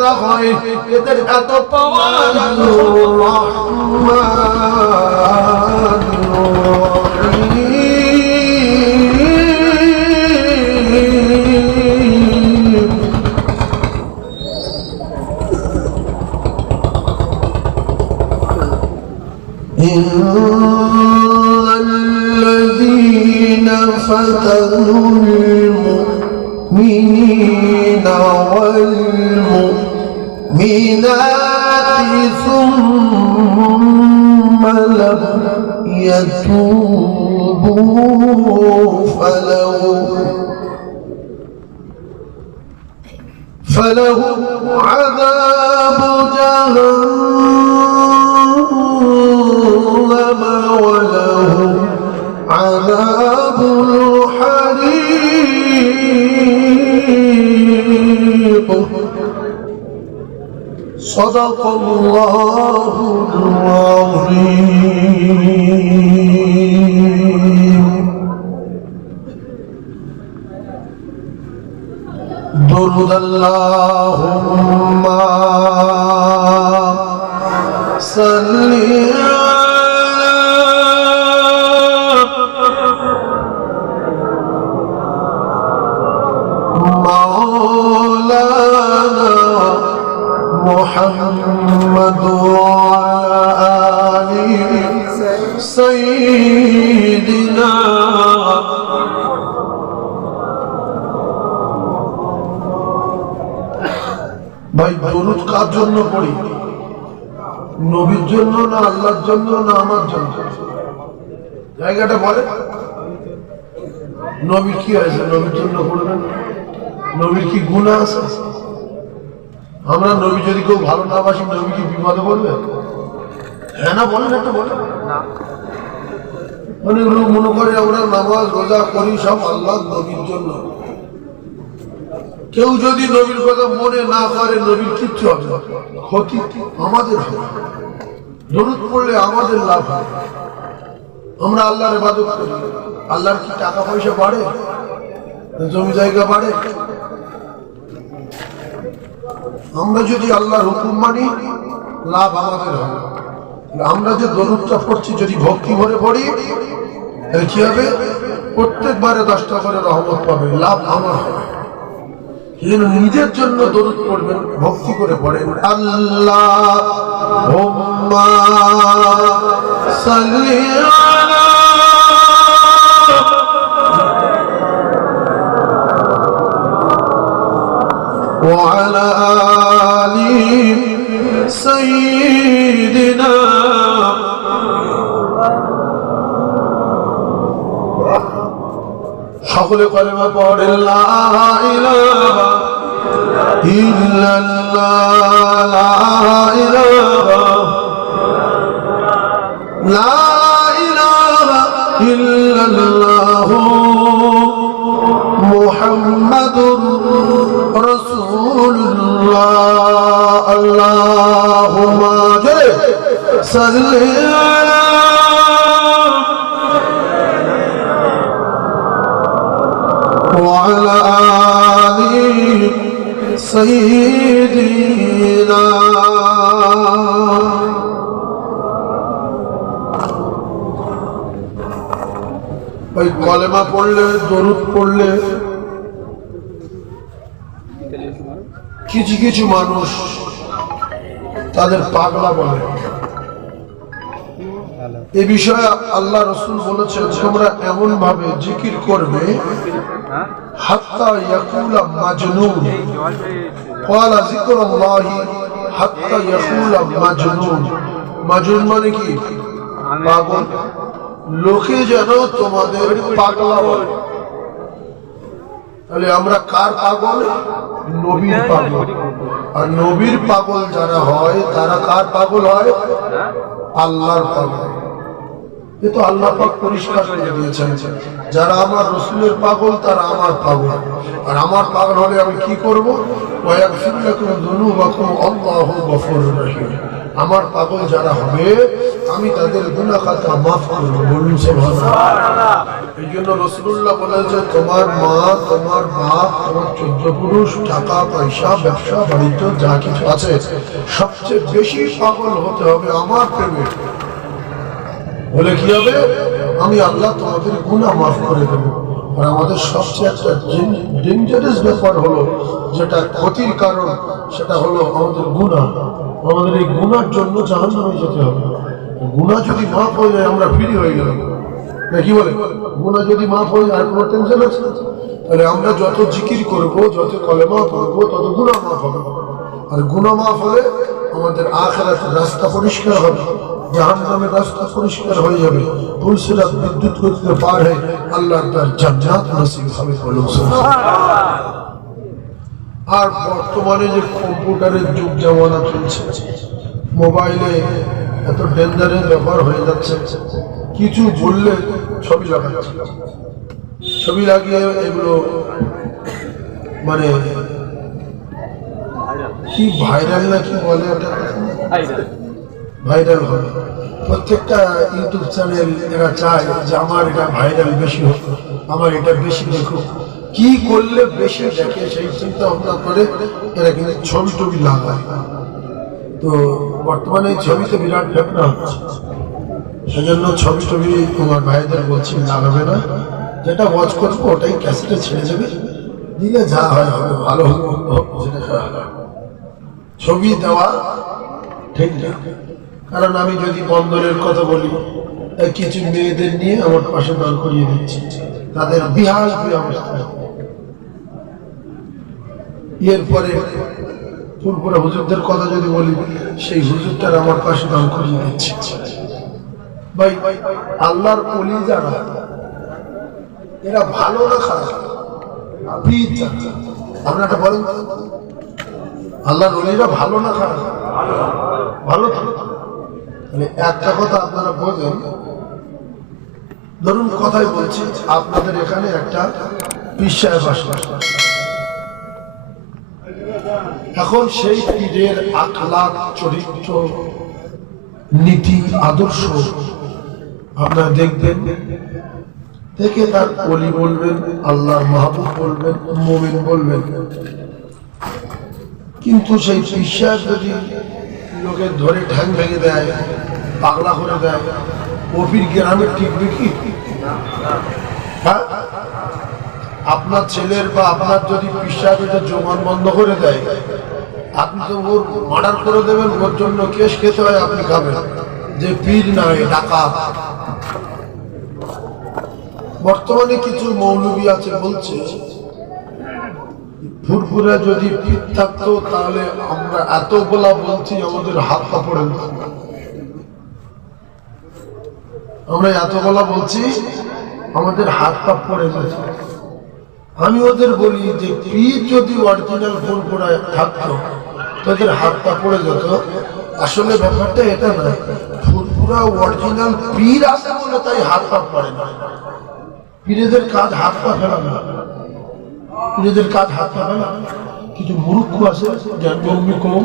যারা হয় এদের এত পাওয়া الذين فتنوا المؤمنين والمؤمنات ثم لم يتوبوا فلهم عذاب جهنم ولهم عذاب الحريق صدق الله العظيم درود اللهم صل محمد وعلى آله سيدنا ভাই দরুদ কার জন্য পড়ি? নবীর জন্য না আল্লাহর জন্য না আমার জন্য? জায়গাটা বলে নবীর কি হয়েছে? নবীর জন্য পড়বেন? নবীর কি গুনাহ আছে? আমরা নবী যদি কেউ ভালো না বাসি নবী কি বিপদে বলবে? হ্যাঁ না বলেন, একটা বলেন। অনেক লোক মনে করে আমরা নামাজ রোজা করি সব আল্লাহ নবীর জন্য। কেউ যদি নবীর কথা মনে না করে নবীর কিচ্ছু হবে না, ক্ষতি আমাদের হবে। দরুদ পড়লে আমাদের লাভ হয়। আমরা আল্লাহর ইবাদত করি, আল্লাহর কি টাকা পয়সা বাড়ে, জমি জায়গা বাড়ে? আমরা যদি আল্লাহর হুকুম মানি লাভ আমাদের হবে। আমরা যে দরুদটা পড়ছি যদি ভক্তি ভরে পড়ি কি হবে? প্রত্যেকবারে 10টা করে রহমত পাবে, লাভ আমার হবে। নিজের জন্য দরুদ পড়বেন, ভক্তি করে পড়েন। আল্লাহুম্মা সাল্লি আলা ওয়া আলা আলি সাইয়্যিদিনা। সকলে কলেমা পড়েন লা ইলাহা ইল্লাল্লাহ, লা ইলাহা ইল্লাল্লাহ মুহাম্মাদুর রাসূলুল্লাহ। আল্লাহুম্মা সাল্লি আলা وعلى آل سيدنا। ভাই কলেমা পড়লে দরুদ পড়লে কিছু কিছু মানুষ তাদের পাগলা বলে। এ বিষয়ে আল্লাহ রাসূল বলেছেন তোমরা এমন ভাবে জিকির করবে হাত্তা ইয়াকুলা মাজনুন। ক্বালা যিকরুল্লাহি হাত্তা ইয়াকুলা মাজনুন। মাজনুন মানে কি? পাগল। লোকে যেন তোমাদের পাগলা বলে। তাহলে আমরা কার পাগল? নবীর পাগল। আর নবীর পাগল যারা হয় তারা কার পাগল হয়? আল্লাহর পাগল। এ তো আল্লাহ পাক পরিষ্কার করে দিয়েছেন, যারা আমার রসুলের পাগল তারা আমার পাগল, আর আমার পাগল হলে আমি কি করব? ওয়াগফির লাকুম যুনুবাকুম আল্লাহু গফুরুর রহিম। আমার পাগল যারা হবে আমি তাদের গুনাহ খাতা মাফ করব। বলুন সুবহানাল্লাহ। এই জন্য রাসূলুল্লাহ বলেছে, তোমার মা, তোমার বাপ, তোমার 14 পুরুষ, টাকা পয়সা, ব্যবসা বাণিজ্য যা কিছু আছে, সবচেয়ে বেশি পাগল হতে হবে আমার প্রেমে। বলে কি হবে? আমি আল্লাহ তোমাদের গুনাহ মাফ করে দেব। আর আমাদের সবচেয়ে একটা ডেঞ্জারাস ব্যাপার হলো, যেটা ক্ষতির কারণ, সেটা হলো আমাদের গুনাহ। আমাদের এই গুনার জন্য জাহান্নামে যেতে হবে। গুনাহ যদি মাফ হয়ে যায় আমরা ফ্রি হয়ে গেলাম, না কি বলে? গুনাহ যদি মাফ হয়ে যায় আর কোনো টেনশন আছে? তাহলে আমরা যত জিকির করব, যত কলেমা করব, তত গুনাহ মাফ হবে। আর গুনাহ মাফ হলে আমাদের আখিরাতের রাস্তা পরিষ্কার হবে, জাহান্নামের রাস্তা পরিষ্কার হয়ে যাবে। পুলসিরাত বিদ্যুৎ গতিতে পার হয়ে আল্লাহর তার জান্নাত নসিব হবে। বলুন সুবহানাল্লাহ। আর বর্তমানে যে কম্পিউটারের যুগ জামানা চলছে, মোবাইলে এত ডেঞ্জারের ব্যাপার হয়ে যাচ্ছে, কিছু বললে ছবি লাগাচ্ছে, ছবি লাগিয়ে এগুলো মানে কি ভাইরাল না কি বলে, ভাইরাল হবে। প্রত্যেকটা ইউটিউব চ্যানেল এরা চায় যে আমার এটা ভাইরাল বেশি হোক, আমার এটা বেশি দেখুক। কি করলে বেশি দেখে সেই চিন্তা ভাবনা করে এরা কিন্তু ছবি টবি লাগায়। তো বর্তমানে এই ছবিতে বিরাট ঘটনা হচ্ছে, সেজন্য ছবি টবি তোমার ভাইদের বলছি লাগাবে না। যেটা ওয়াচ করবো ওটাই ক্যাসেটে ছেড়ে যাবে, দিলে যা হয় হবে, ভালো হোক মন্দ হোক সেটা করা হবে। ছবি দেওয়া ঠিক না। কারণ আমি যদি বন্দরের কথা বলি, কিছু মেয়েদের নিয়ে আমার পাশে দাঁড় করিয়ে দিচ্ছি, তাদের বিহাল অবস্থা। এরপরে ফুরফুরা হুজুরদের কথা যদি বলি, সেই হুজুরটার আমার পাশে দাঁড় করিয়ে দিচ্ছি। ভাই, আল্লাহর ওলি যারা, এরা ভালো না খারাপ? আপনারা বলেন, আল্লাহর ওলিরা ভালো না খারাপ? ভালো। মানে একটা কথা আপনারা বোঝেন, ধরুন কথাই বলছি, আপনাদের এখানে একটা পীর সাহেব আসলো, এখন সেই পীরের আখলাক, চরিত্র, নীতি, আদর্শ আপনারা দেখবেন, দেখে তার ওলি বলবেন, আল্লাহর মাহবুব বলবেন, মুমিন বলবেন। কিন্তু সেই পীর সাহেব যদি লোকের ধরে ঠ্যাং ভেঙে দেয়, পাগলা করে দেয়, ও পীর গ্রামে টিকবে কি? হ্যাঁ, আপনার ছেলের বা আপনার যদি পীর সাহেব এটা জমান বন্ধ করে দেয়, আপনি তো ওর মার্ডার করে দেবেন, ওর জন্য কেস খেতে হয়, আপনি খাবেন যে পীর নয় ডাকাত। বর্তমানে কিছু মৌলবী আছে বলছে, ফুরফুরা যদি পীর থাকতো তাহলে আমরা এতগুলা বলছি আমাদের হাত পা পড়ে যেত। আমরা এতগুলা বলছি আমাদের হাত পা পড়ে যেত। আমি ওদের বলি যে পীর যদি অরিজিনাল ফুরফুরায় থাকতো তাদের হাত পা পড়ে যেত। আসলে ব্যাপারটা এটা না, ফুরফুরা অরিজিনাল পীর আছে বলে তাই হাত পা পড়ে না। পীরেদের কাজ হাত পা ফেলা না, পীরেদের কাজ হাত পা ফেলা। কিছু মূর্খ আছে, জ্ঞানগম্ভীর কম,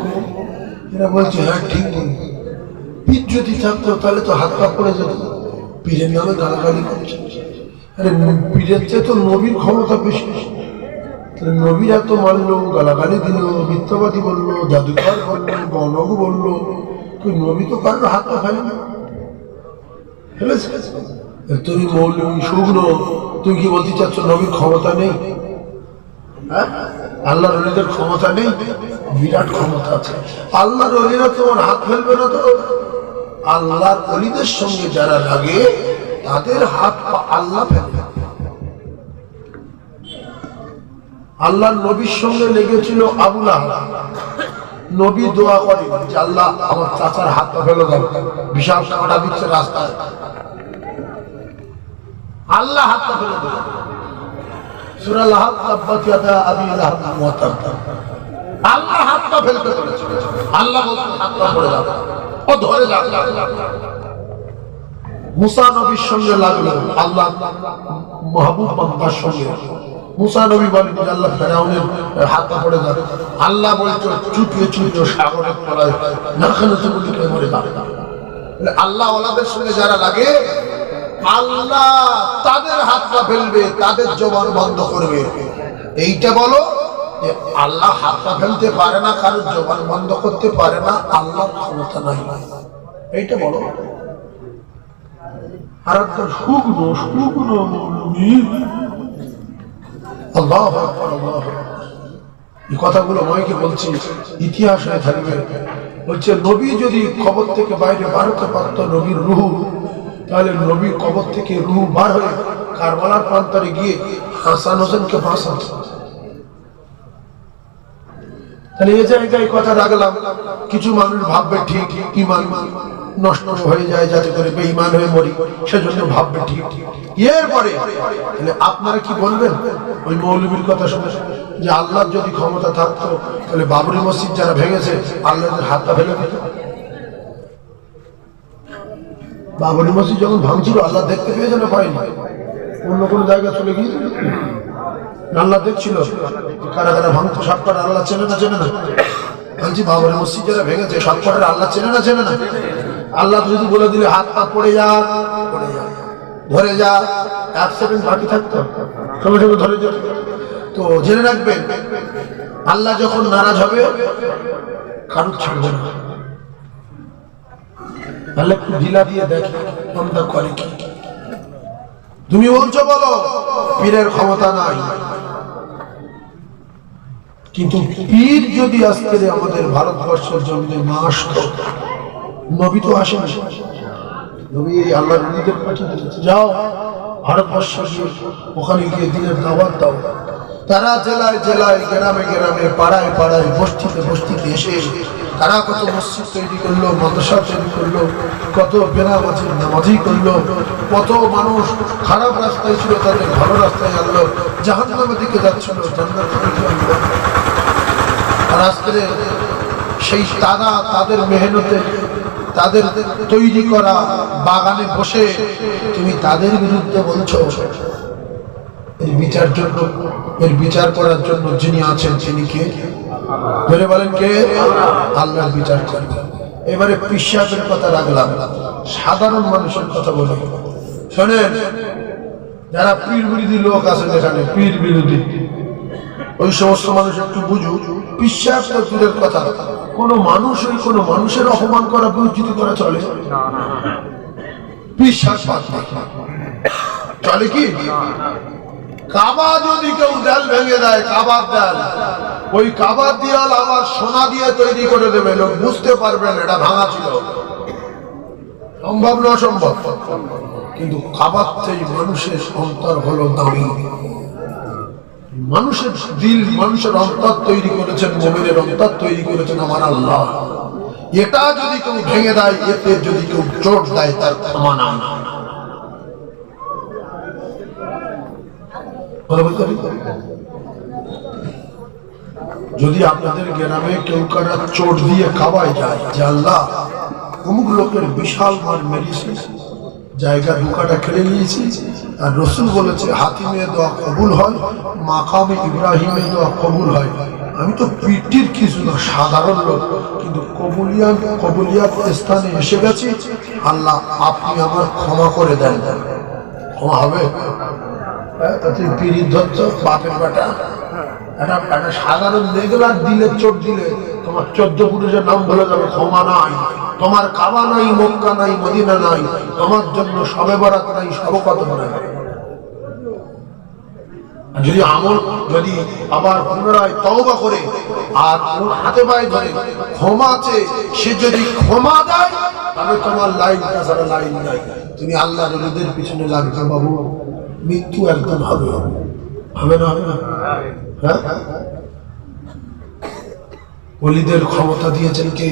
এরা বলছে হ্যাঁ ঠিক নেই, পীর যদি থাকতো তাহলে তো হাত পা পড়ে যেত। পীরের নামে গালাগালি করছে। আরে পীরের চেয়ে তো নবীর ক্ষমতা বেশি। নবীর এত মানলো, গালাগালি দিল, মিথ্যাবাদী বললো, জাদুকর বললো, গণক বললো, তুই নবী তো কারো হাত পা ফেলে না, ফেলেছে। তুমি মৌলবী শুকনো, তুই কি বলতে চাচ্ছ নবীর ক্ষমতা নেই? হ্যাঁ, আল্লাহর ওলিদের ক্ষমতা নেই? বিরাট ক্ষমতা আছে। আল্লাহর ওলিরা তোমার হাত ফেলবে না তো? আল্লাহর ওলিদের সঙ্গে যারা লাগে তাদের হাত পা আল্লাহ ফেলবে। আল্লাহর নবীর সঙ্গে লেগেছিল আবু লাহাব। নবী দোয়া করেন যে আল্লাহ আমার চাচার হাত পা ফেলে দাও, বিশাল কাঁটা দিচ্ছে রাস্তায়, আল্লাহ হাত পা ফেলে দেবে। সূরা লাহাব, তাব্বাত ইয়াদা আবি লাহাব ওয়া তাব। আল্লাহ হাত পা ফেলতে বলেছে, আল্লাহ বলছেন হাত পা পড়ে যাবে, ও ধরে যাবে। মুসা নবীর সঙ্গে লাগলো আল্লাহ মাহবুব বান্দার সঙ্গে। মুসা নবী বলেন যে আল্লাহ ফেরাউনের হাতে পড়ে যাবে, আল্লাহ বলতো চুপিয়ে চুপিয়ে সাগরের তলায় নাখানে চুপিয়ে মরে যাবে। আল্লাহ ওয়ালাদের সঙ্গে যারা লাগে আল্লাহ তাদের হাত পা ফেলবে, তাদের জবান বন্ধ করবে। এইটা বলো যে আল্লাহ হাত পা ফেলতে পারে না, কারোর জবান বন্ধ করতে পারে না, আল্লাহর ক্ষমতা নাই, এইটা বলো। আর একটা শুকনো শুকনো আল্লাহু আকবার, আল্লাহু আকবার। এই কথাগুলো মাইকে বলছি, ইতিহাস হয়ে থাকবে। বলছে নবী যদি কবর থেকে বাইরে বার হতে পারতো নবীর রূহ, তাহলে নবী কবর থেকে রূহ বার হয়ে কারবালার প্রান্তরে গিয়ে হাসান হোসেনকে বাঁচাত। তাহলে এই জায়গায় কথা রাখলাম, কিছু মানুষ ভাববে ঠিক ইমান নষ্ট হয়ে যায় যাতে করে বেঈমান হয়ে মরি, সেজন্য ভাববে ঠিক। এরপরে আপনারা কি বলবেন ওই মৌলবীর কথা শুনে যে আল্লাহর যদি ক্ষমতা থাকতো তাহলে বাবরি মসজিদ যারা ভেঙেছে আল্লাহদের হাতটা ফেলে দিত। বাবরি মসজিদ যখন ভাঙছিল আল্লাহ দেখতে পেয়েছে না পায়নি? অন্য কোনো জায়গায় চলে গিয়েছিল? আল্লাহ দেখছিল কারা কারা ভাঙতো, সব কটা আল্লাহ চেনে না চেনে না? বলছি বাবরি মসজিদ যারা ভেঙেছে সব কটা আল্লাহ চেনে না চেনে না? আল্লাহ যদি বলে দিলে হাত পা পড়ে যা, পড়ে যা, ধরে যা, 1 সেকেন্ড বাকি থাকতো, সঙ্গে সঙ্গে ধরে যেত। তো জেনে রাখবেন আল্লাহ যখন নারাজ হবে কারুর ছাড়বে না। আল্লাহ একটু ঢিলা দিয়ে দেখে বন্ধ করে কি। তুমি বলছো বলো পীরের ক্ষমতা নাই, কিন্তু পীর যদি আজকে আমাদের ভারতবর্ষের জমিনে না আসতো, নবী তো আসেন, নবী আল্লাহর নবীদের পাঠিয়ে দিয়েছে, যাও ভারতবর্ষ গিয়ে ওখানে গিয়ে দিনের দাওয়াত দাও। তারা জেলায় জেলায়, গ্রামে গ্রামে, পাড়ায় পাড়ায়, বস্তিতে বস্তিতে এসে তারা কত মসজিদ তৈরি করলো, মাদ্রাসা তৈরি করলো, কত বেনামাজির নামাজি করলো, কত মানুষ খারাপ রাস্তায় ছিল তাদের ভালো রাস্তায় আনলো, জাহান্নামের দিকে যাচ্ছিল জান্নাতের দিকে আনলো। আর আজকে সেই তারা তাদের মেহনতে তাদের তৈরি করা বাগানে বসে তুমি তাদের বিরুদ্ধে বলছো। এর বিচার জন্য, এর বিচার করার জন্য যিনি আছেন তিনি কে? ধরে বলেন কে? আল্লাহর বিচার করবেন। এবারে পিশাবের কথা রাখলাম, সাধারণ মানুষের কথা বলি। শোনেন, যারা পীর বিরোধী লোক আছেন এখানে, পীর বিরোধী, ওই সমস্ত মানুষ একটু বুঝুক, পিশাব তো দূরের কথা, কোন মানুষ ওই কোন মানুষের অপমান করা, বিচ্যুতি করা চলে? পিশাব চলে কি? কাবা যদি কেউ দেয়াল ভেঙে দেয়, কাবার দেয়াল, ওই কাবার দেয়াল আবার সোনা দিয়ে তৈরি করে দেবে, লোক বুঝতে পারবেন এটা ভাঙা ছিল। সম্ভব না? অসম্ভব। কিন্তু কাবার থেকে মানুষের অন্তর হলো দামি। মানুষের দিল, মানুষের অন্তর তৈরি করেছেন, মুমিনের অন্তর তৈরি করেছেন আমার আল্লাহ। এটা যদি কেউ ভেঙে দেয়, এতে যদি কেউ চোট দেয়, তার ক্ষমা না। যদি আপনাদের গ্রামে কেউ কারা চোট দিয়ে কাবায় যায় যে আল্লাহ অমুক লোকের বিশাল মার মেরেছে, জায়গা দুকাটা খেলে নিয়েছি, আর রসুল বলেছে হাতিমে দোয়া কবুল হয়, মাকামে ইব্রাহিমে দোয়া কবুল হয়। আমি তো পিটির কিছু না, সাধারণ লোক, কিন্তু কবুলিয়াত স্থানে এসে গেছি, আল্লাহ আপনি আমার ক্ষমা করে দেন। ক্ষমা হবে? তুই পিড়ির ধরছ বাপের বেটা, একটা সাধারণ রেগুলার দিলে চোট দিলে তোমার 14 পুরুষের নাম ভুলে যাবে। ক্ষমা নাই, তোমার কাবা নাই, মক্কা নাই, মদিনা নাই, তোমার জন্য শবে বরাত নাই, শবকদর নাই। যদি আমল, যদি আবার পুনরায় তওবা করে আর ওর হাতে পায়ে ধরে ক্ষমা আছে, সে যদি ক্ষমা দেয় তাহলে তোমার লাইন, তাছাড়া লাইন নাই। তুমি আল্লাহর ওলিদের পিছনে লাগবে বাবু, মৃত্যু একদম হবে। হবে না? হবে না? হ্যাঁ, ওলিদের ক্ষমতা দিয়েছেন কে?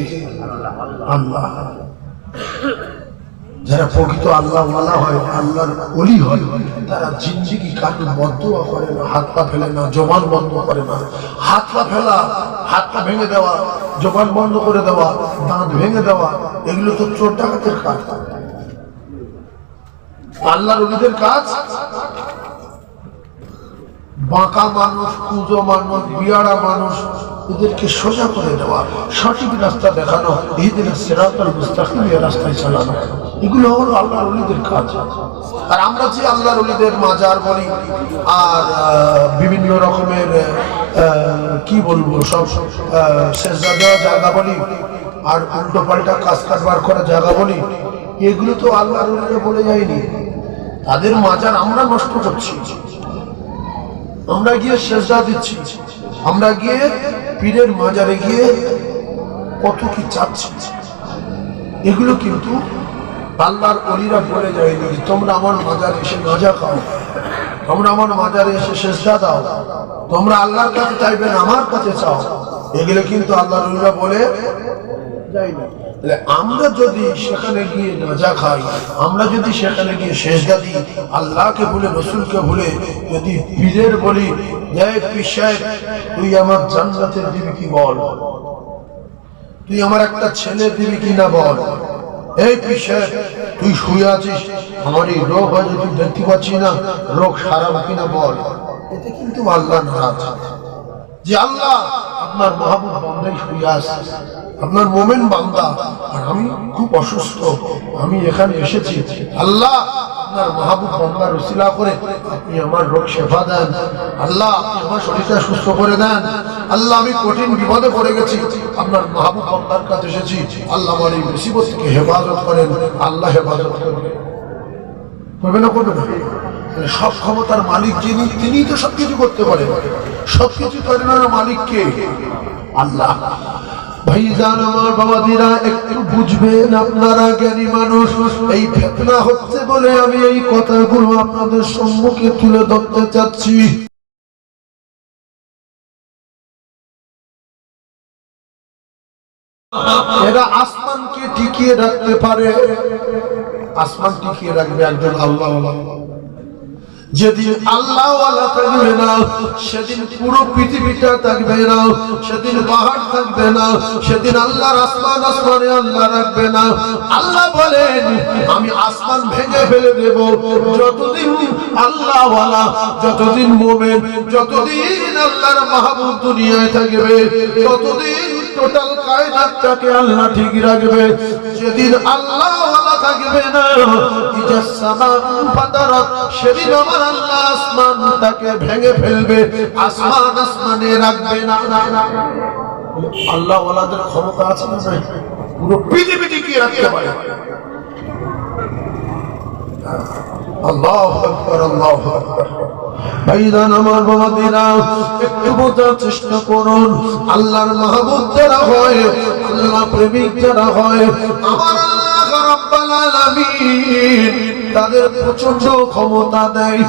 আল্লাহ। যারা প্রকৃত আল্লাহ ওয়ালা হয়, আল্লাহর ওলি হয়, তারা জিন্দেগি কারোর বদদুয়া করে না, হাত পা ফেলে না, জবান বন্ধ করে না। হাত পা ফেলা, হাত পা ভেঙে দেওয়া, জবান বন্ধ করে দেওয়া, দাঁত ভেঙে দেওয়া, এগুলো তো চোর ডাকাতের কাজ। আল্লাহর ওলিদের কাজ বাঁকা মানুষ, কুঁজো মানুষ, বিয়াড়া মানুষ, এদেরকে সোজা করে দেওয়া, সঠিক রাস্তা দেখানো, ইহদিনাস সিরাতাল মুস্তাকিম, এই রাস্তায় চালানো, এগুলো হলো আল্লাহর ওলিদের কাজ। আর আমরা যে আল্লাহর ওলিদের মাজার বলি আর বিভিন্ন রকমের কি বলবো সব সেজদা দেওয়া জায়গা বলি আর উল্টো পাল্টা কাজ কারবার করা জায়গা বলি, এগুলো তো আল্লাহর ওলিরা বলে যায়নি। তাদের মাজার আমরা নষ্ট করছি, আমরা গিয়ে সেজদা দিচ্ছি, আমরা গিয়ে পীরের মাজারে গিয়ে কত কি চাচ্ছি। এগুলো কিন্তু আল্লাহর ওলিরা বলে যায়নি তোমরা আমার মাজারে এসে গাঁজা খাও, তোমরা আমার মাজারে এসে সেজদা দাও, তোমরা আল্লাহর কাছে চাইবে না আমার কাছে চাও, এগুলো কিন্তু আল্লাহর ওলিরা বলে যায়নি। আমরা যদি সেখানে গিয়ে গাঁজা খাই, আমরা যদি সেখানে গিয়ে সেজদা দিই, আল্লাহকে ভুলে রসুলকে ভুলে যদি পীরের বলি পীর সাহেব তুই আমার জান্নাতের দিবি কি বল, তুই আমার একটা ছেলে দিবি কিনা বল, এই পীর সাহেব তুই শুয়ে আছিস, আমার এই রোগ হয়েছে তুই দেখতে পাচ্ছি না, রোগ সারাবো কিনা বল, এতে কিন্তু আল্লাহ নারাজ। যে আল্লাহ আপনার মাহবুব বান্দাই শুয়ে আছে, আপনার মোমেন বান্দা, আর আমি খুব অসুস্থ, আমি এখানে এসেছি, আল্লাহ আপনার মাহবুব বান্দার ওসিলা করে আপনি আমার রোগ শেফা দেন, আল্লাহ আপনি আমার শরীরটা সুস্থ করে দেন, আল্লাহ আমি কঠিন বিপদে পড়ে গেছি, আপনার মাহবুব বান্দার কাছে এসেছি, আল্লাহ আমার এই মুসিবত থেকে হেফাজত করেন, আল্লাহ হেফাজত করবেন, করবে না করবে না? সব ক্ষমতার মালিক যিনি, তিনিই তো সবকিছু করতে পারেন, সবকিছু করেন না মালিক কে? আল্লাহ। ভাইজান আমার বাবাদিরা একটু বুঝবেন, আপনারা জ্ঞানী মানুষ, এই ফিতনা হচ্ছে বলে আমি এই কথাগুলো আপনাদের সম্মুখে তুলে ধরতে চাচ্ছি। এরা আসমানকে টিকিয়ে রাখতে পারে, আসমান টিকিয়ে রাখবে একজন আল্লাহওয়ালা। যেদিন আল্লাহওয়ালা থাকবে না সেদিন পুরো পৃথিবীটা থাকবে না, সেদিন পাহাড় থাকবে না, সেদিন আল্লাহর আসমান, আসমানে আল্লাহ রাখবে না। আল্লাহ বলেন আমি আসমান ভেঙে ফেলে দেব, যতদিন আল্লাহওয়ালা, যতদিন মুমিন, যতদিন আল্লাহর মাহবুব দুনিয়ায় থাকবে, ততদিন টোটাল কায়নাতটাকে আল্লাহ ঠিক রাখবে। যেদিন আল্লাহওয়ালা থাকবে না, ইজাস সামাউ ফাতারাত, সেদিন আমার আল্লাহ আসমানটাকে ভেঙে ফেলবে, আসমান আসমানে রাখবে না। আল্লাহওয়ালাদের ক্ষমতা আছে না নাই? পুরো পৃথিবী টিকিয়ে রাখতে পারে। আল্লাহু আকবার, আল্লাহু আকবার। ভাইজান আমার বাবাদিরা একটু বোঝার চেষ্টা করুন, আল্লাহর মাহবুব যারা হয়, আল্লাহ প্রেমিক যারা হয়, আমার আল্লাহ রাব্বুল আলামিন তাদের প্রচন্ড ক্ষমতা দেয়।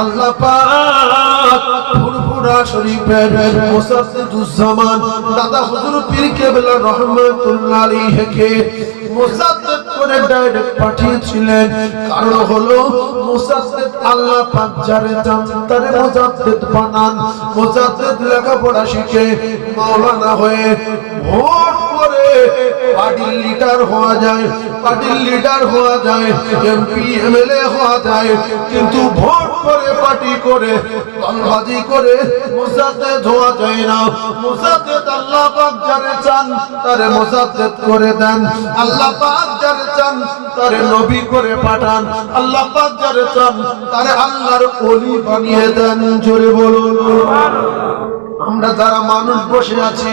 আল্লাহ পাক ফুরফুরা শরীফের মুসাদ্দিদুজ্জামান দাদা হুজুর পীর কেবলা রহমাতুল্লাহ আলাইহিকে মুসাদ্দিদ করে ডাইরেক্ট পাঠিয়েছিলেন। কারণ হলো মুসাদ্দিদ আল্লাহ পাক যারে চান তারে মুসাদ্দিদ বানান। মুসাদ্দিদ লেখাপড়া শিখে মাওলানা হয়ে ভোট করে পার্টির লিডার হওয়া যায়, পার্টির লিডার হওয়া যায়, এমপি এমএলএ হওয়া যায়, কিন্তু ভোট করে পার্টি করে দলবাজি করে মুসাদ্দিদ হওয়া যায় না। মুসাদ্দিদ আল্লাহ পাক যারে চান তারে মুসাদ্দিদ করে দেন, আল্লাহ পাক যারে চান তারে নবী করে পাঠান, আল্লাহ পাক যারে চান তারে আল্লাহর ওলি বানিয়ে দেন। জোরে বলুন। আমরা যারা মানুষ বসে আছি,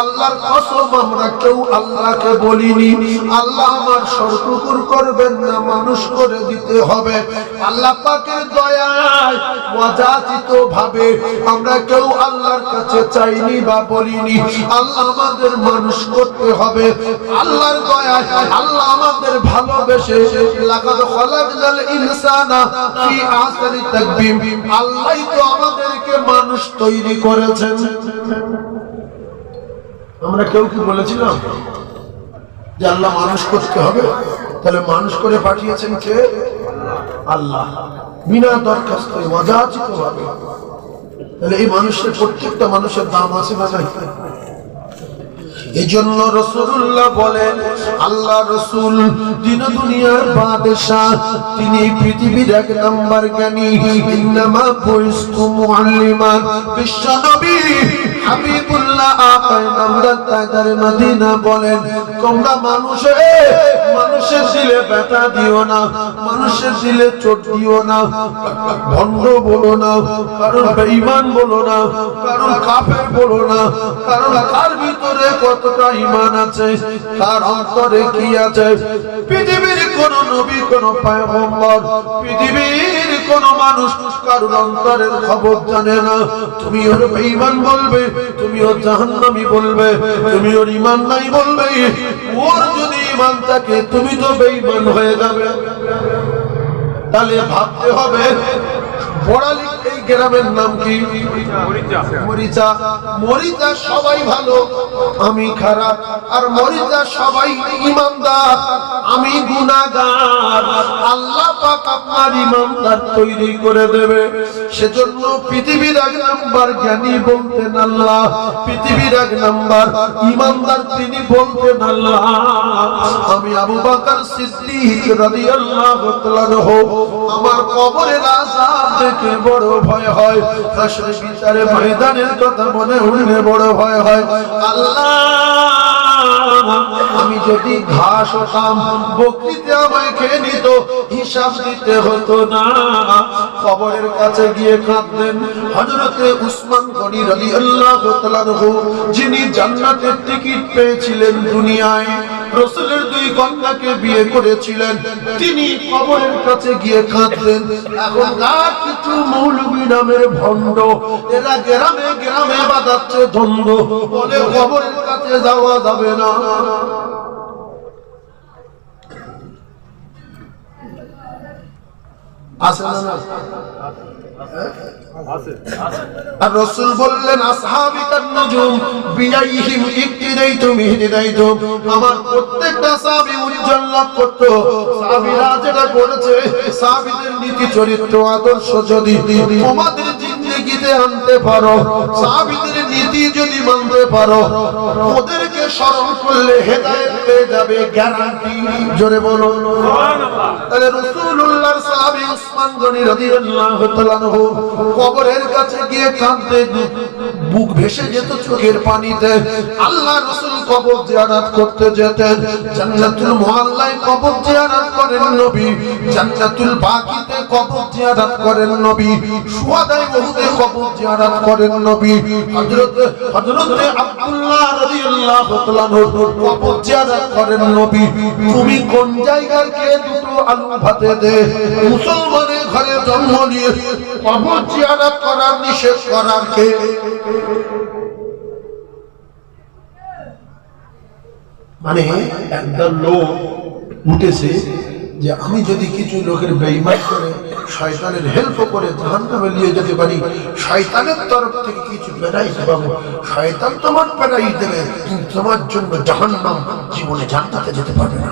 আল্লাহর কসম আমরা কেউ আল্লাহকে বলিনি আল্লাহ আমার সরটুকুর করবেন না, মানুষ করে দিতে হবে। আল্লাহ পাকের দয়ায় ওয়াজাতিত ভাবে আমরা কেউ আল্লাহর কাছে চাইনি বা বলিনি, আল্লাহ আমাদের মানুষ করতে হবে। আল্লাহর দয়ায় আল্লাহ আমাদের ভালোবেসে লাকাদ খালাকনাল ইনসানা ফি আহসানি তাকবীম, আল্লাহই তো আমাদেরকে মানুষ তৈরি করেছেন। আমরা কেউ কি বলেছিলাম যে আল্লাহ মানুষ করতে হবে? তাহলে মানুষ করে পাঠিয়েছেন কে? আল্লাহ, বিনা দরখাস্ত ওয়াজাতিত ভাবে। তাহলে এই মানুষের প্রত্যেকটা মানুষের দাম আছে না নাই? এজন্য রাসূলুল্লাহ বলেন, আল্লাহ রাসূল দিন দুনিয়ার বাদশা, তিনি পৃথিবীর এক নাম্বার জ্ঞানী। ইন্নামা বুইস্তু মুআল্লিমান, বিশ্ব নবী হাবিবুল্লাহ আকায়ে নামদার তাজদার মদিনা বলেন, তোমরা মানুষের দিলে ব্যথা দিও না, মানুষের দিলে চোট দিও না, ভণ্ড বলো না, কারণ বেঈমান বলো না, কারণ কাফের বলো না, কারণ কার ভিতরে কতটা ঈমান আছে, তার অন্তরে কি আছে। পৃথিবীর কোন নবী, কোন পয়গম্বর, পৃথিবীর কোন মানুষ কারোর অন্তরের খবর জানে না। তুমি ওর বেঈমান বলবে, তুমি ওর জাহান্নামী বলবে, তুমি ওর ঈমান নাই বলবে, ওর যদি ঈমান থাকে তুমি তো বেঈমান হয়ে যাবে। তাহলে ভাবতে হবে বড়ালি এই গ্রামের নাম কি? মরিচা। মরিচা সবাই ভালো, আমি খারাপ, আর মরিচা সবাই ঈমানদার, আমি গুনাহগার। আল্লাহ পাক আপনার ঈমানদার তৈরি করে দেবে। সেজন্য পৃথিবীর এক নাম্বার জ্ঞানী বলতেন আল্লাহ, পৃথিবীর এক নাম্বার ঈমানদার তিনি বলতেন আল্লাহ। আমি আবু বকর সিদ্দিক রাদিয়াল্লাহু তাআলা আনহু, আমার কবরের আযাব দেখে বড় ভয় হয়, হাসরের বিচারে ময়দানের কথা মনে উঠলে বড় ভয় হয়। আল্লাহ, আমি যদি ঘাস হতাম, বকরিতে আমায় খেয়ে নিত, হিসাব দিতে হতো না। কবরের কাছে গিয়ে কাঁদলেন হযরতে উসমান গনি রাদিয়াল্লাহু তাআলা আনহু, যিনি জান্নাতের টিকিট পেয়েছিলেন দুনিয়ায়, রাসূলের দুই কন্যাকে বিয়ে করেছিলেন, তিনি কবরের কাছে গিয়ে কাঁদলেন। এখনকার কিছু মৌলবী নামের ভণ্ড, এরা গ্রামে গ্রামে বাজাচ্ছে ধন্দ, বলে কবরের কাছে যাওয়া যাবে না। আছে না? আর রাসূল বললেন, আসহাবিকান নুজুম বিআইহিম ইক্তিদাইতুম ইহতিদাইতুম, আমার প্রত্যেকটা সাহাবী উজ্জ্বল লাভ করত। সাহাবীরা যেটা করেছে, সাহাবীদের নীতি চরিত্র আদর্শ যদি তোমাদের জিন্দেগিতে আনতে পারো, সাহাবীদের নীতি যদি মানতে পারো, ওদেরকে স্মরণ করলে হেদায়েত পেয়ে যাবে, গ্যারান্টি। জোরে বলো সুবহানাল্লাহ। তাহলে রাসূলুল্লাহর সাহাবী উসমান গনি রাদিয়াল্লাহু তাআলা আনহু কবরের কাছে গিয়ে কাঁদতেন, বুক ভেসে যেত চোখের পানিতে। আল্লাহ রাসূল কবর জিয়ারত করতে যেতেন। জান্নাতুল মুআল্লায় কবর জিয়ারত করেন নবী, জান্নাতুল বাকিতে কবর জিয়ারত করেন নবী, শুহাদায়ে উহুদে কবর জিয়ারত করেন নবী, হযরতে আব্দুল্লাহ রাদিয়াল্লাহু তাআলা কবর জিয়ারত করেন নবী। তুমি কোন জায়গার কে দুটো আলু ভাতে দে, মুসলমানের ঘরে জন্ম নিয়ে কবর জিয়ারত করার নিষেধ করার কে? মানে একদল লোক উঠেছে যে আমি যদি কিছু লোকের বেঈমান করে শয়তানের হেল্প করে জাহান্নামে নিয়ে যেতে পারি, শয়তানের তরফ থেকে কিছু প্যারাইজ পাবো। শয়তান তোমার প্যারাইজ দেবে, কিন্তু তোমার জন্য জাহান্নাম, জীবনে জান্নাতে যেতে পারবে না।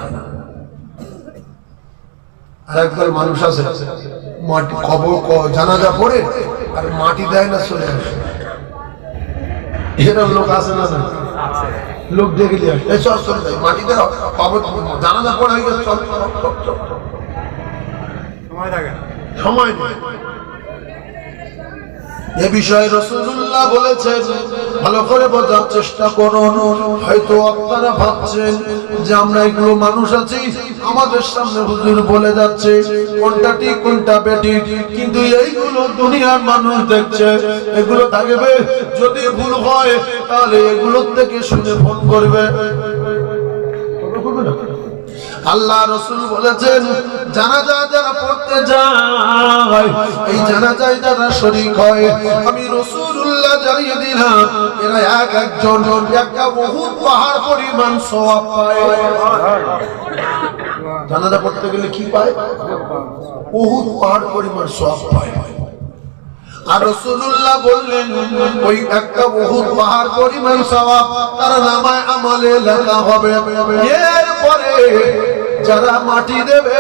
আর একদল মানুষ আছে মাটি কবর জানাজা পড়ে আর মাটি দেয় না, চলে আসে। এরকম লোক আছে না? না, লোক দেখে দিয়ে আসে, চল চলে যায়, মাটি দেওয়া কবর জানাজা পড়ে হয়ে গেছে, চল সময় নেই। এ বিষয়ে রাসূলুল্লাহ বলেছেন, ভালো করে বোঝার চেষ্টা করুন। হয়তো আপনারা ভাবছেন যে আমরা এগুলো মানুষ আছি, আমাদের সামনে হুজুর বলে যাচ্ছে কোনটা ঠিক কোনটা বেঠিক, কিন্তু এইগুলো দুনিয়ার মানুষ দেখছে, এগুলো থাকবে। যদি ভুল হয় তাহলে এগুলোর থেকে শুনে ফোন করবে। আল্লাহ রাসূল বলেছেন, জানাজা যারা পড়তে যায়, এই জানাজায় যারা শরীক হয়, আমি রাসূলুল্লাহ জানিয়ে দিলাম, এরা এক একজন একটা বহুত পাহাড় পরিমাণ সওয়াব পায়। জানাজা পড়তে গেলে কি পায়? বহুত পাহাড় পরিমাণ সওয়াব পায়। আর রাসূলুল্লাহ বললেন, ওই একটা বহুত পাহাড় পরিমাণ সওয়াব তার নামায় আমলে লেখা হবে। এরপরে যারা মাটি দেবে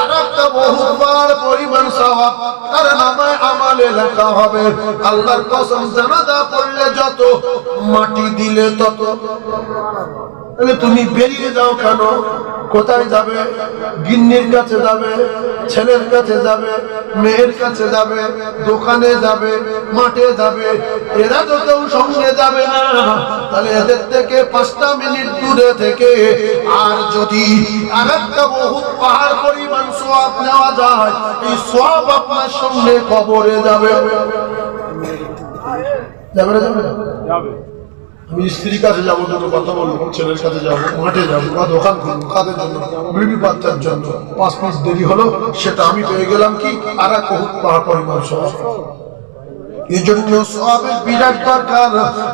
আর একটা বহুবার পরিমাণ সওয়াব তার নামে আমলে লেখা হবে। আল্লাহর কসম, জানাজা পড়লে যত, মাটি দিলে তত। তাহলে তুমি বেরিয়ে যাও কেন? কোথায় যাবে? গিন্নির কাছে যাবে, ছেলের কাছে যাবে, মেয়ের কাছে যাবে, দোকানে যাবে, মাঠে যাবে, এরা তো কেউ সঙ্গে যাবে না। তাহলে এদের থেকে 5টা মিনিট দূরে থেকে আর যদি আরেকটা বহুত পাহাড় পরিমাণ সওয়াব নেওয়া যায়, এই সওয়াব আপনার সঙ্গে কবরে যাবে। যাবে না? যাবে। আমি স্ত্রীর কাছে যাবো, দুটো কথা বলবো, ছেলের কাছে যাবো, মাঠে যাবো, বা দোকান খুলবো, কাদের জন্য? বিবি বাচ্চার জন্য। 5 মিনিট দেরি হলো, সেটা আমি পেয়ে গেলাম কি আর এক বহুত পাহাড় পরিমাণ সওয়াব। এই জন্য সওয়াবের বিরাট দরকার।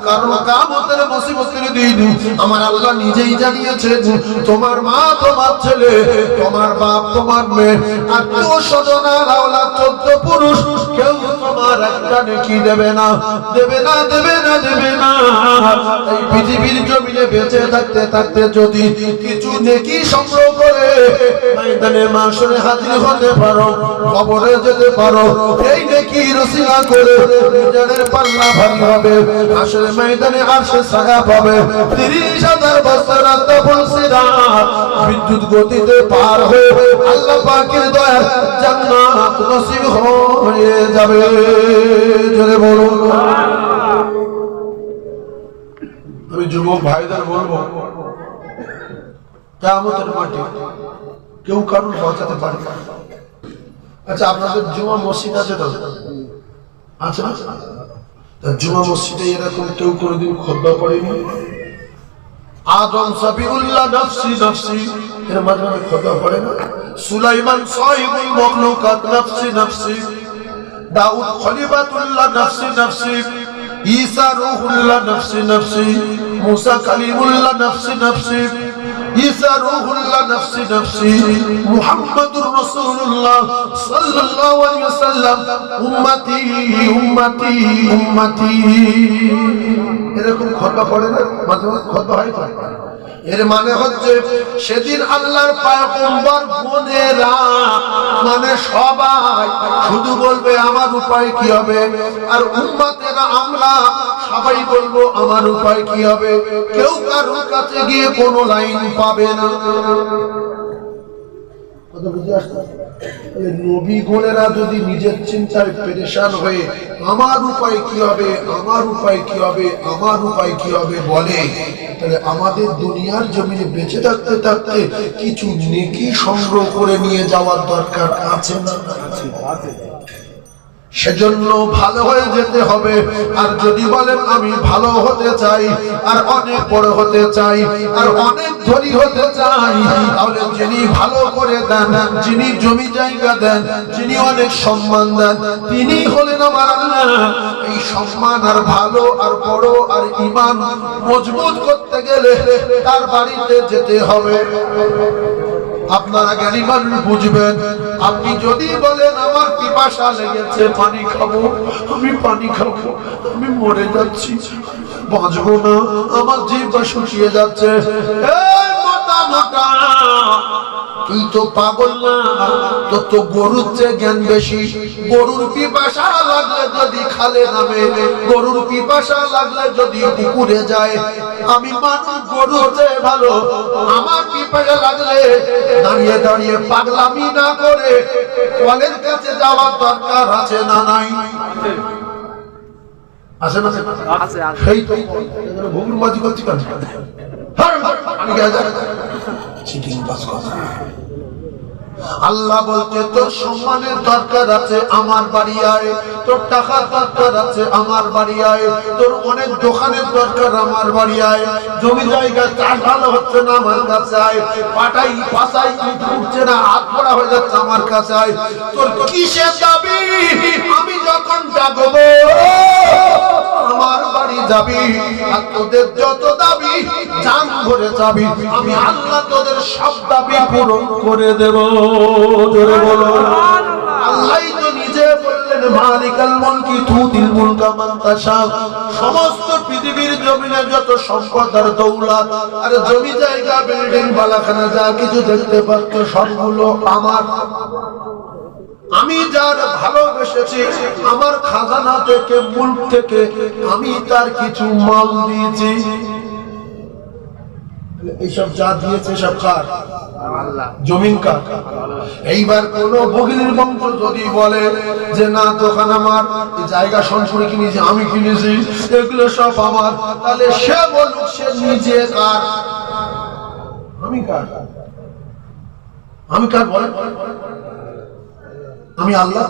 কারণ কিয়ামতের মুসিবতের দিন আমার আল্লাহ নিজেই জানিয়েছেন, তোমার মা, তোমার ছেলে, তোমার বাপ, তোমার মেয়ে, আত্মীয়-স্বজন আর আওলাদ 14 পুরুষ কেউ তোমার একটা নেকি দেবে না, দেবে না, দেবে না, দেবে না। এই পৃথিবীর জমিনে বেঁচে থাকতে থাকতে যদি কিছু নেকি সংগ্রহ করে ময়দানে মাশরে হাজির হতে পারো, কবরে যেতে পারো, এই নেকির ওসিলা করে মিজানের পাল্লা ভারী হবে, হাশরের ময়দানে আরশে ছায়া পাবে। 30,000 বছর রাস্তা সিরাত বিদ্যুৎ গতিতে পার হয়ে আল্লাহ পাকের দয়ার জান্নাত নসিব হয়ে যাবে। জোরে বলুন। আমি যুবক ভাইদের বলবো, কিয়ামতের মাঠে কেউ কারণ বাঁচাতে পারবে না। আচ্ছা, আপনাদের জুমা মসজিদ আছে তো? আচ্ছা, জুমা মসজিদে এরকম কেউ কোনোদিন খুতবা পড়েনি? আদম সাবিউল্লাহ নফসি নফসি এর মাধ্যমে খুতবা পড়ে না? সুলাইমান সাহিবুল মখলুকাত নফসি নফসি, দাউদ খলিফাতুল্লাহ নফসি নফসি, ঈসা রূহুল্লাহ নফসি নফসি, মুসা কালিমুল্লাহ নফসি নফসি, ঈসা রূহুল্লাহ নফসি নফসি, মুহাম্মাদুর রাসূলুল্লাহ সাল্লাল্লাহু আলাইহি ওয়াসাল্লাম উম্মতি উম্মতি উম্মতি, এরকম খুতবা পড়ে না? মাঝে মাঝে খুতবা হয় তো। এর মানে হচ্ছে সেদিন আল্লাহর পয়গম্বর বোনেরা মানে সবাই শুধু বলবে আমার উপায় কি হবে, আর উম্মতেরা আমরা সবাই বলবো আমার উপায় কি হবে। কেউ কারোর কাছে গিয়ে কোনো লাইন পাবে না। নবী গোলেরা যদি নিজের চিন্তায় পেরেশান হয়ে আমার উপায় কি হবে, আমার উপায় কি হবে, আমার উপায় কি হবে বলে, তাহলে আমাদের দুনিয়ার জমিনে বেঁচে থাকতে থাকতে কিছু নেকি সংগ্রহ করে নিয়ে যাওয়ার দরকার আছে না? সেজন্য ভালো হয়ে যেতে হবে। আর যদি বলেন আমি ভালো হতে চাই, আর অনেক বড় হতে চাই, আর অনেক ধনী হতে চাই, তাহলে যিনি ভালো করে দেন, যিনি জমি জায়গা দেন, যিনি অনেক সম্মান দেন, তিনি হলেন আমার আল্লাহ। এই সম্মান আর ভালো আর বড় আর ঈমান মজবুত করতে গেলে তার বাড়িতে যেতে হবে। আপনারা জ্ঞানী মানুষ বুঝবেন। আপনি যদি বলেন আমার পিপাসা লেগেছে, পানি খাবো, আমি পানি খাবো, আমি মরে যাচ্ছি, বাঁচবো না, আমার জিহ্বা শুকিয়ে যাচ্ছে, এই মোটা মোটা, তুই তো পাগল না? তোর তো গরুর চেয়ে জ্ঞান বেশি। গরুর পিপাসা লাগলে যদি খালে নামে, গরুর পিপাসা লাগলে যদি পুকুরে যায়, আমি মানুষ গরুর চেয়ে ভালো। আমার পিপাসা লাগলে দাঁড়িয়ে দাঁড়িয়ে পাগলামি না করে কলের কাছে যাওয়ার দরকার আছে না নাই? আছে না? সেই তো ভুগুর মাঝি করছি কেন? আল্লাহ বলতে তোর সম্মানের দরকার আছে, আমার বাড়ি আয়। তোর টাকার দরকার আছে, আমার বাড়ি আয়। তোর অনেক দোকানের দরকার, আমার বাড়ি আয়। জমি জায়গা চাষ ভালো হচ্ছে না, আমার কাছে আয়। পাটাই পাশাই উঠছে না, হাত পড়া হয়ে যাচ্ছে, আমার কাছে আয়। তোর কিসের দাবি? আমি যখন ডাকবো আমার বাড়ি যাবি, আর তোদের যত দাবি জান ভরে যাবি, আমি আল্লাহ তোদের সব দাবি পূরণ করে দেব। জোরে বলো। আল্লাহই তো নিজে বললেন মালিকাল মুলকি তুতিল মুলকা মান তাশা। সমস্ত পৃথিবীর জমিনে যত সম্পদ আর দৌলত আর জমি জায়গা বিল্ডিং বালাখানা যা কিছু দেখতে পাচ্ছ সবগুলো আমার। আমি যার ভালোবেসেছি আমার খাজানা থেকে মুলক থেকে আমি তার কিছু মাল দিয়েছি। এইসব যা দিয়েছে সব কার? জমিন কার? এইবার কোন ভগিনীর বংশ যদি বলে যে না দোকান আমার, জায়গা সঞ্চয় কিনেছি, আমি কিনেছি, এগুলো সব আমার, তাহলে সে বলুক সে নিজে কার? আমি কার? আমি কার বলেন? আমি আল্লাহ।